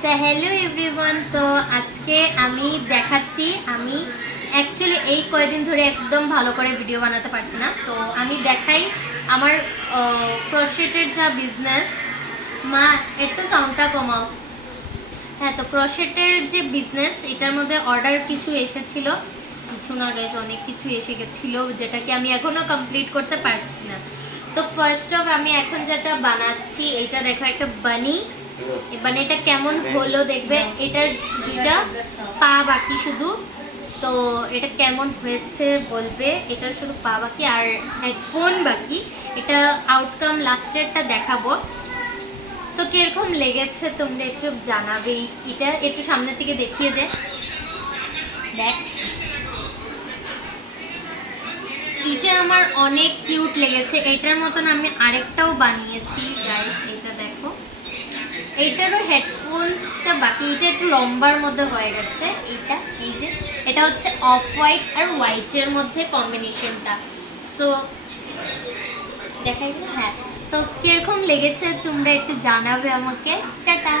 So hello everyone. তো আজকে আমি দেখাচ্ছি, আমি অ্যাকচুয়ালি এই কয়েকদিন ধরে একদম ভালো করে ভিডিও বানাতে পারছি না। তো আমি দেখাই আমার ক্রোশেটের যা বিজনেস। মা একটু সাউন্ডটা কমাও। হ্যাঁ, তো ক্রোশেটের যে বিজনেস, এটার মধ্যে অর্ডার কিছু এসেছিল, কিছু না গাইস, অনেক কিছু এসে গেছিলো যেটাকে আমি এখনো কমপ্লিট করতে পারছি না। তো ফার্স্ট অফ আমি এখন যেটা বানাচ্ছি, এটা দেখো একটা বানি। মানে এটা কেমন হলো দেখবে, এটার দুইটা পা বাকি শুধু। তো এটা কেমন হয়েছে বলবে, এটার শুধু পা বাকি আর হেডফোন বাকি। এটা আউটকাম লাস্টেরটা দেখাবো। সো কিরকম লেগেছে তোমরা একটু জানাবে। এটা একটু সামনে থেকে দেখিয়ে দেখ। এটা আমার অনেক কিউট লেগেছে। এটার মতন আমি আরেকটাও বানিয়েছি গাইস, এটা দেখো। এইটারও হেডফোনসটা বাকি, এটা একটু লম্বার মধ্যে হয়ে গেছে। এইটা এই যে এটা হচ্ছে অফ হোয়াইট আর হোয়াইটের মধ্যে কম্বিনেশনটা। সো দেখাই, হ্যাঁ। তো কিরকম লেগেছে তোমরা একটু জানাবে আমাকে। টাটা।